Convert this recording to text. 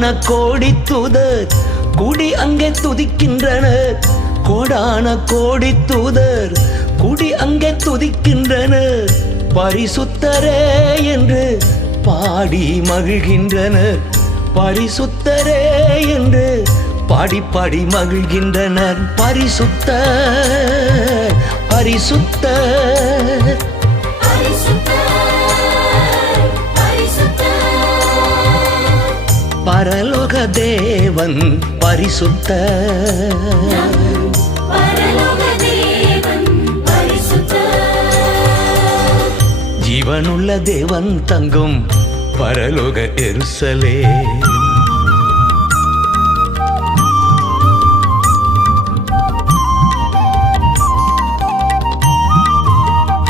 கோடான கோடி தூதர் குடி அங்கே துதிக்கின்றனர். கோடான கோடி தூதர் குடி அங்கே துதிக்கின்றனர். பரிசுத்தரே என்று பாடி மகிழ்கின்றனர். பரிசுத்தரே என்று பாடி பாடி மகிழ்கின்றனர். பரிசுத்தர் பரிசுத்தர் பரலோக தேவன் பரிசுத்தர். ஜீவனுள்ள தேவன் தங்கும் பரலோக எருசலேம்.